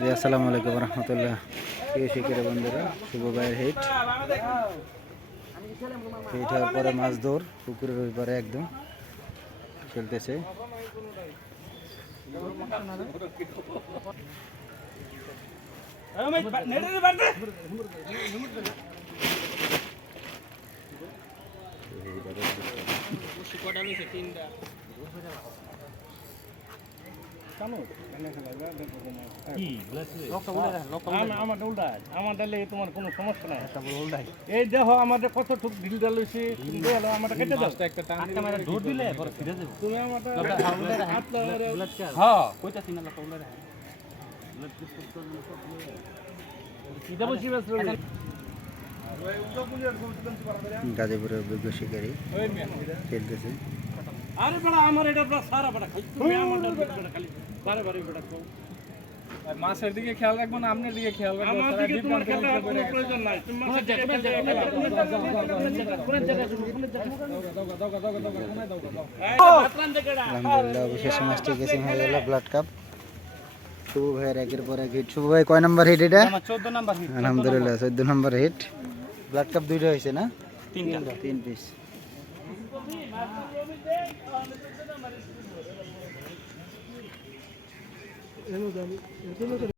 জি আসসালামু আলাইকুম রহমতুল্লাহ। প্রিয় শিক্ষার বন্ধুরা, শুভ ভাইয়ের হিট। হিট হওয়ার পরে মাছ দৌড় পুকুরের ওই পারে একদম চলতেছে আমার উল্টায় আমার ডালে তোমার কোনো সমস্যা নাই। এই দেখো আমাদের কত ঠুক ঢিল ডাল হয়েছে আমাদের কেটে দাও। দৌড় দিলে তুমি হ্যাঁ গাজীপুরের অভিজ্ঞ শিকারী। খেলতেছে। আরে বড়া আমার এটা বড়া সারা বড়া খালি। তুমি আমার বড়া। খালি। বারে বারে বড়া খাও। মাছের দিকে খেয়াল রাখব না আপনার দিকে খেয়াল রাখব আমার দিকে তোমার খেলার কোনো প্রয়োজন নাই। তুমি মাছের দিকে আলহামদুলিল্লাহ অবশেষে মাছটি গেছে হয়ে গেল ব্লাড কাপ শুভ ভাইয়ের একের পর এক হিট শুভ ভাই কয় নাম্বার হিট এটা 14 নাম্বার আলহামদুলিল্লাহ চোদ্দ নম্বর হিট ব্লাড কাপ দুইটা হয়েছে না তিনটা। তিন piece No, no, no, no, no, no, no, no, no, no, no, no, no, no,